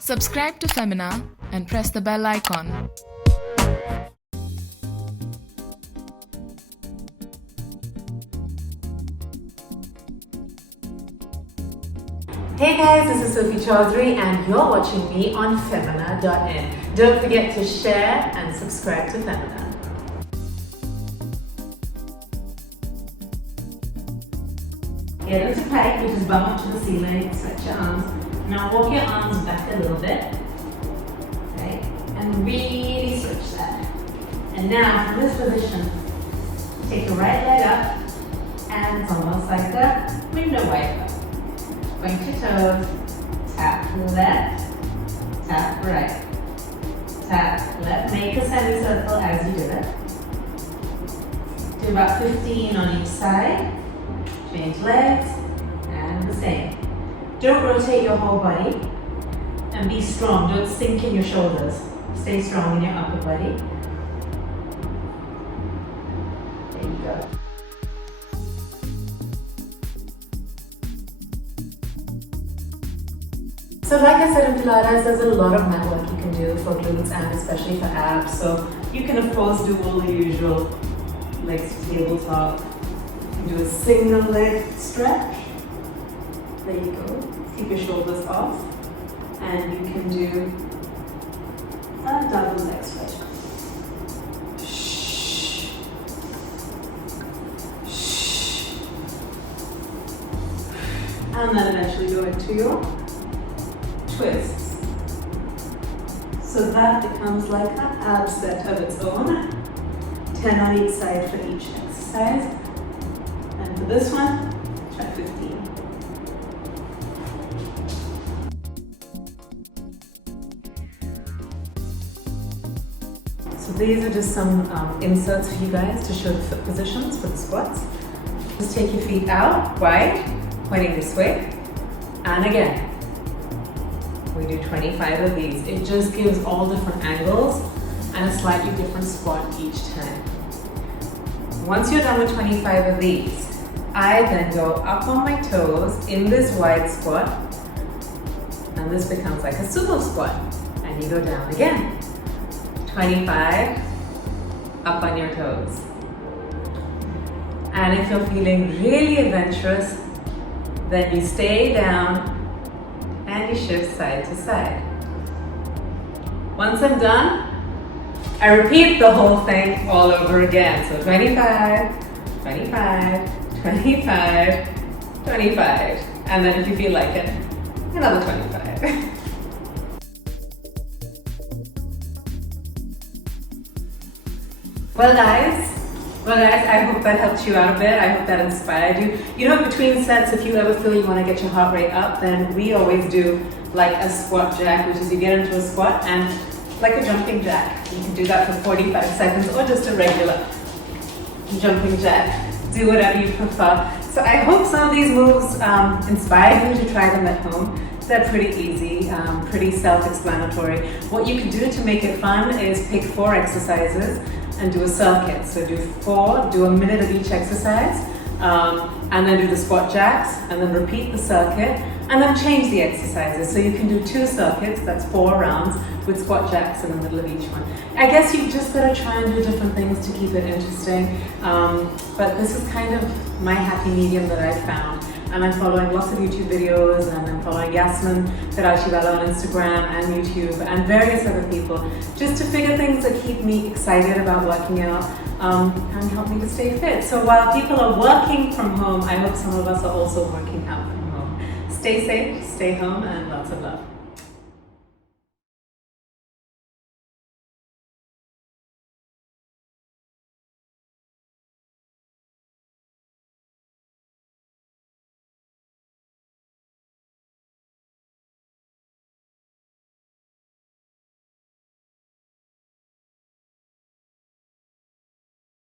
Subscribe to Femina and press the bell icon. Hey guys, this is Sophie Choudry and you're watching me on Femina.in. Don't forget to share and subscribe to Femina. Get into plank, which is bum up to the ceiling, stretch your arms. Now walk your arms back a little bit, okay, and really stretch that. And now from this position, take your right leg up, and it's almost like a window wiper. Point your toes, tap left, tap right, tap left. Make a semicircle as you do it. Do about 15 on each side. Change legs, and the same. Don't rotate your whole body, and be strong. Don't sink in your shoulders. Stay strong in your upper body. There you go. So like I said in Pilates, there's a lot of mat work you can do for glutes and especially for abs. So you can of course do all the usual legs to tabletop. You can do a single leg stretch. There you go. Keep your shoulders off. And you can do a double leg stretch. Shh. Shh. And then eventually go into your twists. So that becomes like an ab set of its own. 10 on each side for each exercise. And for this one, try 15. So these are just some inserts for you guys to show the foot positions for the squats. Just take your feet out wide, pointing this way. And again, we do 25 of these. It just gives all different angles and a slightly different squat each time. Once you're done with 25 of these, I then go up on my toes in this wide squat, and this becomes like a sumo squat. And you go down again. 25, up on your toes. And if you're feeling really adventurous, then you stay down and you shift side to side. Once I'm done, I repeat the whole thing all over again. So 25, 25, 25, 25. And then if you feel like it, another 25. Well guys, I hope that helped you out a bit. I hope that inspired you. You know, between sets, if you ever feel you want to get your heart rate up, then we always do like a squat jack, which is you get into a squat and like a jumping jack. You can do that for 45 seconds or just a regular jumping jack. Do whatever you prefer. So I hope some of these moves inspired you to try them at home. They're pretty easy, pretty self-explanatory. What you can do to make it fun is pick 4 exercises and do a circuit. So do 4, do a minute of each exercise, and then do the squat jacks, and then repeat the circuit, and then change the exercises. So you can do 2 circuits, that's 4 rounds, with squat jacks in the middle of each one. I guess you've just got to try and do different things to keep it interesting. But this is kind of my happy medium that I found. And I'm following lots of YouTube videos, and I'm following Yasmin Karachivela on Instagram and YouTube and various other people, just to figure things that keep me excited about working out and help me to stay fit. So while people are working from home, I hope some of us are also working out from home. Stay safe, stay home, and lots of love.